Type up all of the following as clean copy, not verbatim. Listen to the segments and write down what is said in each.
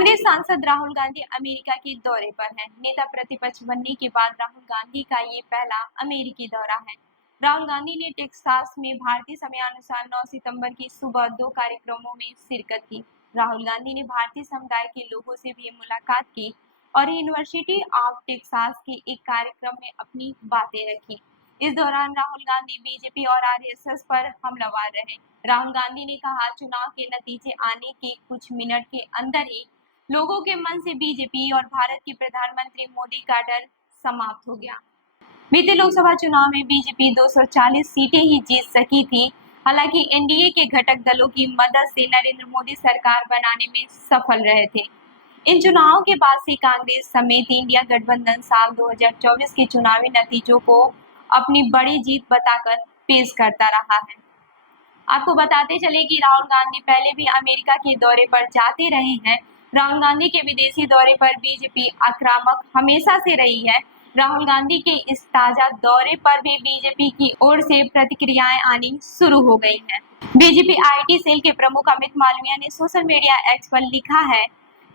कांग्रेस सांसद राहुल गांधी अमेरिका के दौरे पर हैं। नेता प्रतिपक्ष बनने के बाद राहुल गांधी का ये पहला अमेरिकी दौरा है। राहुल गांधी ने टेक्सास में भारतीय समयानुसार 9 सितंबर की सुबह 2 कार्यक्रमों में शिरकत की। राहुल गांधी ने भारतीय समुदाय के लोगों से भी मुलाकात की और यूनिवर्सिटी ऑफ टेक्सास के एक कार्यक्रम में अपनी बातें रखी। इस दौरान राहुल गांधी बीजेपी और आरएसएस पर हमलावर रहे। राहुल गांधी ने कहा, चुनाव के नतीजे आने के कुछ मिनट के अंदर ही लोगों के मन से बीजेपी और भारत के प्रधानमंत्री मोदी का डर समाप्त हो गया। बीते लोकसभा चुनाव में बीजेपी 240 सीटें ही जीत सकी थी। हालांकि एनडीए के घटक दलों की मदद से नरेंद्र मोदी सरकार बनाने में सफल रहे थे। इन चुनावों के बाद से कांग्रेस समेत इंडिया गठबंधन साल 2024 के चुनावी नतीजों को अपनी बड़ी जीत बताकर पेश करता रहा है। आपको बताते चले कि राहुल गांधी पहले भी अमेरिका के दौरे पर जाते रहे हैं। राहुल गांधी के विदेशी दौरे पर बीजेपी आक्रामक हमेशा से रही है। राहुल गांधी के इस ताजा दौरे पर भी बीजेपी की ओर से प्रतिक्रियाएं आनी शुरू हो गई हैं। बीजेपी आईटी सेल के प्रमुख अमित मालवीय ने सोशल मीडिया एक्स पर लिखा है,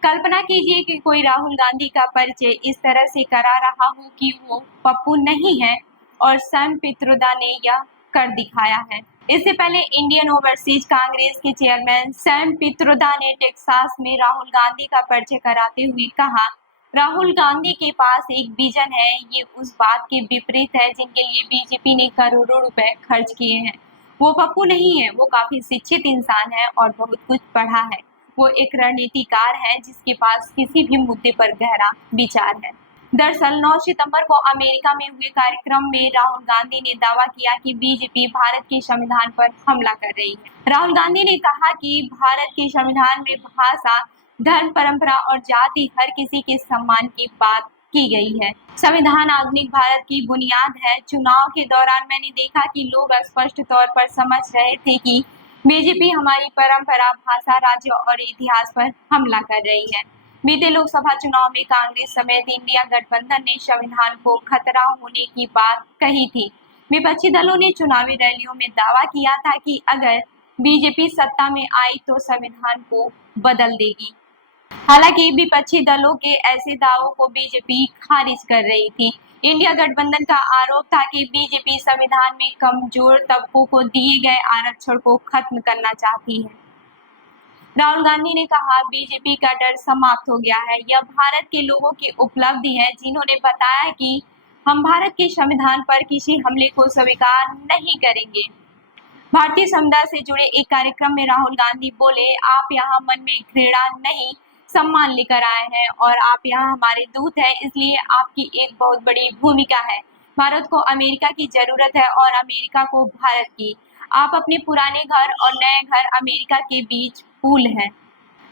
कल्पना कीजिए कि कोई राहुल गांधी का परिचय इस तरह से करा रहा हो कि वो पप्पू नहीं है और सैम पित्रोदा ने यह कर दिखाया है। इससे पहले इंडियन ओवरसीज कांग्रेस के चेयरमैन सैम पित्रोदा ने टेक्सास में राहुल गांधी का परिचय कराते हुए कहा, राहुल गांधी के पास एक विजन है, ये उस बात के विपरीत है जिनके लिए बीजेपी ने करोड़ों रुपए खर्च किए हैं। वो पप्पू नहीं है, वो काफी शिक्षित इंसान है और बहुत कुछ पढ़ा है। वो एक रणनीतिकार है जिसके पास किसी भी मुद्दे पर गहरा विचार है। दरअसल 9 सितंबर को अमेरिका में हुए कार्यक्रम में राहुल गांधी ने दावा किया कि बीजेपी भारत के संविधान पर हमला कर रही है। राहुल गांधी ने कहा कि भारत के संविधान में भाषा, धर्म, परंपरा और जाति हर किसी के सम्मान की बात की गई है। संविधान आधुनिक भारत की बुनियाद है। चुनाव के दौरान मैंने देखा कि लोग स्पष्ट तौर पर समझ रहे थे कि बीजेपी हमारी परंपरा, भाषा, राज्य और इतिहास पर हमला कर रही है। बीते लोकसभा चुनाव में कांग्रेस समेत इंडिया गठबंधन ने संविधान को खतरा होने की बात कही थी। विपक्षी दलों ने चुनावी रैलियों में दावा किया था कि अगर बीजेपी सत्ता में आई तो संविधान को बदल देगी। हालांकि विपक्षी दलों के ऐसे दावों को बीजेपी खारिज कर रही थी। इंडिया गठबंधन का आरोप था कि बीजेपी संविधान में कमजोर तबकों को दिए गए आरक्षण को खत्म करना चाहती है। राहुल गांधी ने कहा, बीजेपी का डर समाप्त हो गया है। यह भारत के लोगों की उपलब्धि है जिन्होंने बताया कि हम भारत के संविधान पर किसी हमले को स्वीकार नहीं करेंगे। भारतीय समुदाय से जुड़े एक कार्यक्रम में राहुल गांधी बोले, आप यहाँ मन में घृणा नहीं, सम्मान लेकर आए हैं और आप यहाँ हमारे दूत हैं, इसलिए आपकी एक बहुत बड़ी भूमिका है। भारत को अमेरिका की जरूरत है और अमेरिका को भारत की। आप अपने पुराने घर और नए घर अमेरिका के बीच पुल हैं।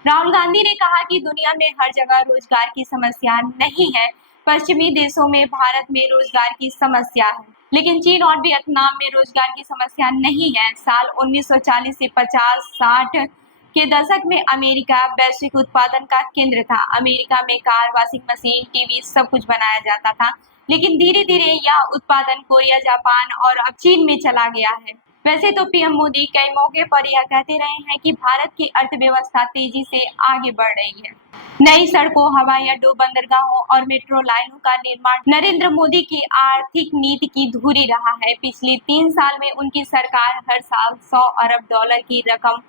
राहुल गांधी ने कहा कि दुनिया में हर जगह रोजगार की समस्या नहीं है। पश्चिमी देशों में भारत में रोजगार की समस्या है, लेकिन चीन और वियतनाम में रोजगार की समस्या नहीं है। साल 1940 से 50-60 के दशक में अमेरिका वैश्विक उत्पादन का केंद्र था। अमेरिका में कार, वॉशिंग मशीन, टीवी सब कुछ बनाया जाता था, लेकिन धीरे धीरे यह उत्पादन कोरिया, जापान और अब चीन में चला गया है। वैसे तो पीएम मोदी कई मौके पर यह कहते रहे हैं कि भारत की अर्थव्यवस्था तेजी से आगे बढ़ रही है। नई सड़कों, हवाई अड्डों, बंदरगाहों और मेट्रो लाइनों का निर्माण नरेंद्र मोदी की आर्थिक नीति की धुरी रहा है। पिछले 3 साल में उनकी सरकार हर साल $100 अरब की रकम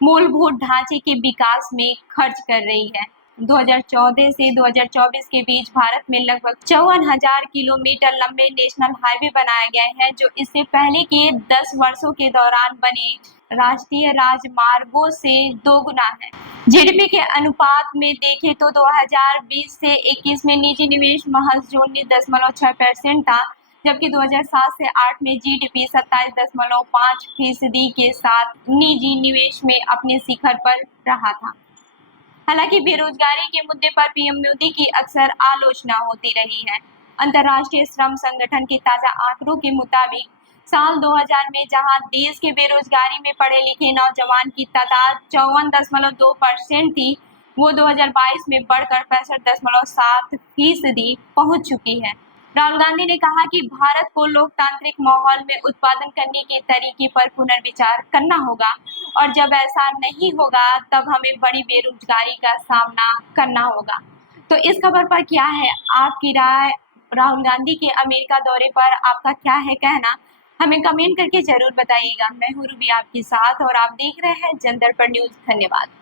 मूलभूत ढांचे के विकास में खर्च कर रही है। 2014 से 2024 के बीच भारत में लगभग 54,000 किलोमीटर लंबे नेशनल हाईवे बनाए गए हैं, जो इससे पहले के 10 वर्षों के दौरान बने राष्ट्रीय राजमार्गों से दोगुना है। जीडीपी के अनुपात में देखें तो 2020 से 21 में निजी निवेश महज 19.6% था, जबकि 2007 से 8 में जीडीपी 27.5% के साथ निजी निवेश में अपने शिखर पर रहा था। हालांकि बेरोजगारी के मुद्दे पर पीएम मोदी की अक्सर आलोचना होती रही है। अंतर्राष्ट्रीय श्रम संगठन के ताजा आंकड़ों के मुताबिक साल 2000 में जहां देश के बेरोजगारी में पढ़े लिखे नौजवान की तादाद 54.2% थी, वो 2022 में बढ़कर 65.7% पहुंच चुकी है। राहुल गांधी ने कहा कि भारत को लोकतांत्रिक माहौल में उत्पादन करने के तरीके पर पुनर्विचार करना होगा और जब ऐसा नहीं होगा तब हमें बड़ी बेरोजगारी का सामना करना होगा। तो इस खबर पर क्या है आपकी राय? राहुल गांधी के अमेरिका दौरे पर आपका क्या है कहना? हमें कमेंट करके जरूर बताइएगा। मैं हूँ रूबी आपके साथ और आप देख रहे हैं जनदर्पण न्यूज। धन्यवाद।